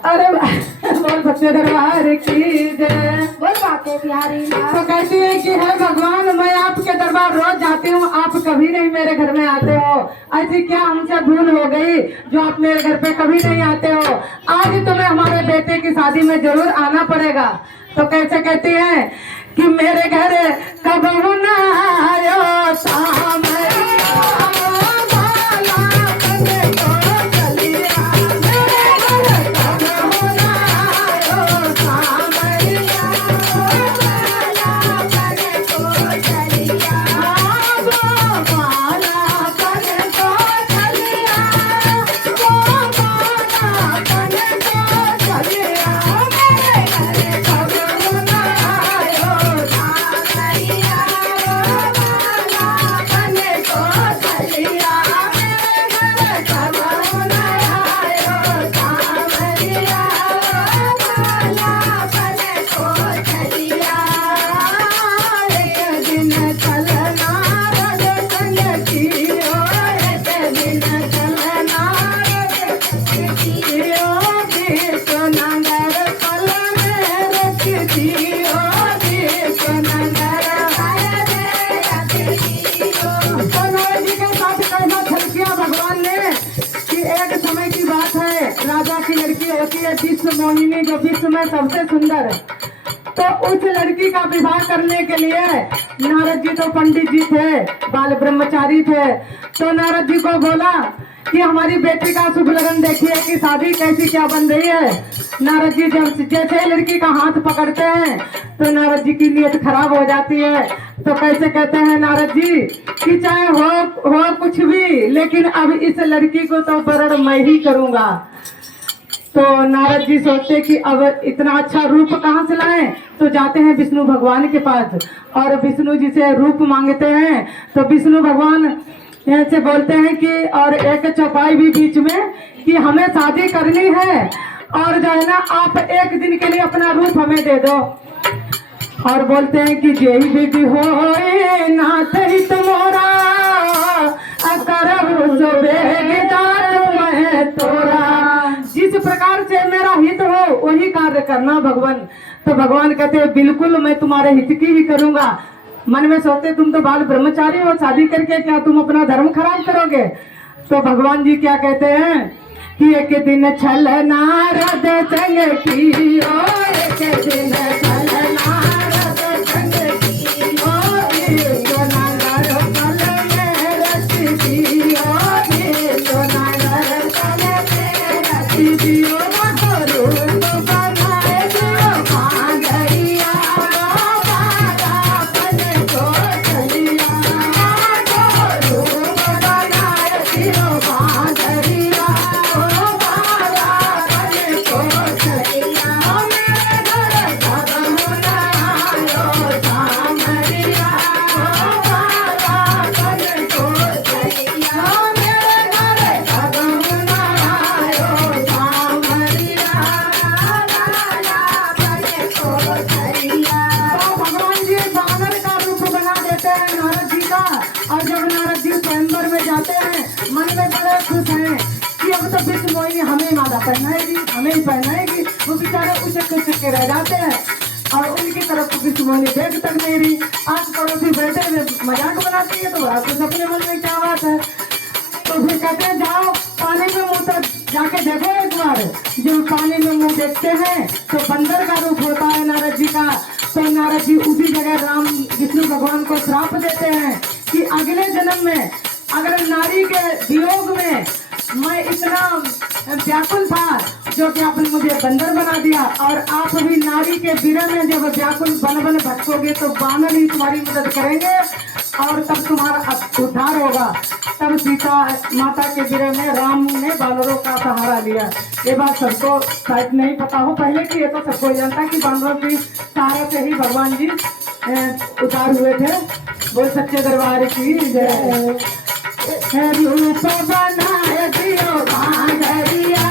अरे बोल सच्चे दरबार की जय। बोल बातें बिहारी लाल। तो कहती है कि है भगवान, मैं आपके दरबार रोज जाती हूँ, आप कभी नहीं मेरे घर में आते हो। ऐसी क्या हमसे भूल हो गई जो आप मेरे घर पे कभी नहीं आते हो। आज तुम्हें हमारे बेटे की शादी में जरूर आना पड़ेगा। तो कैसे कहती है कि मेरे घर कब न आयो शाम विश्व मोहिनी, जो विश्व में सबसे सुंदर है। तो उस लड़की का विवाह करने के लिए नारद जी तो पंडित जी थे, बाल ब्रह्मचारी थे। तो नारद जी को बोला कि हमारी बेटी का शुभ लगन देखिए कि शादी कैसी क्या बन रही है। नारद जी जब जैसे लड़की का हाथ पकड़ते हैं तो नारद जी की नीयत खराब हो जाती है। तो कैसे कहते हैं नारद जी कि चाहे हो कुछ भी, लेकिन अब इस लड़की को तो वरण मैं ही करूंगा। तो नारद जी सोचते कि अब इतना अच्छा रूप कहाँ से लाएं। तो जाते हैं विष्णु भगवान के पास और विष्णु जी से रूप मांगते हैं। तो विष्णु भगवान से बोलते हैं कि और एक चौपाई भी बीच में कि हमें शादी करनी है और जो है ना आप एक दिन के लिए अपना रूप हमें दे दो। और बोलते हैं कि जेही विधि हो नाथ ही तुम्हारा तोरा, जिस प्रकार से मेरा हित हो वही कार्य करना भगवान। तो भगवान कहते हैं बिल्कुल मैं तुम्हारे हित की ही करूंगा। मन में सोचते तुम तो बाल ब्रह्मचारी हो, शादी करके क्या तुम अपना धर्म खराब करोगे। तो भगवान जी क्या कहते हैं कि एक दिन छल नारद संग की, एक दिन छल नारद संग की, पहनाएगी हमें ही पहनाएगी। वो बेचारे उचक उचक के रह जाते हैं और उनकी तरफ विष्णु मोहिनी देख तक नहीं रही। आज पड़ोसी बैठे हुए मजाक बनाती है तो आपको अपने मन में क्या बात है। तो फिर कहते हैं जाओ पानी में मुंह तक जाके देखो एक बार। जब पानी में मुंह देखते हैं तो बंदर का रूप होता है नारद जी का। तो नारद जी उसी जगह राम विष्णु भगवान को श्राप देते हैं कि अगले जन्म में अगर नारी के वियोग में मैं इतना व्याकुल था जो कि आपने मुझे बंदर बना दिया, और आप भी नारी के विरह में जब व्याकुल बन बन भटकोगे तो बानर ही तुम्हारी मदद करेंगे और तब तुम्हारा उद्धार होगा। तब सीता माता के विरह में राम ने बानरों का सहारा लिया। ये बात सबको शायद नहीं पता हो पहले की, ये तो सबको जानता कि बानरों की सहारा से ही भगवान जी उतार हुए थे। बोल सच्चे दरबार की जय। रूप बनाए दियो भांगरिया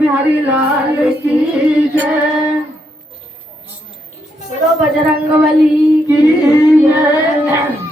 बिहारी लाल की जय। बोलो बजरंग बली की जय।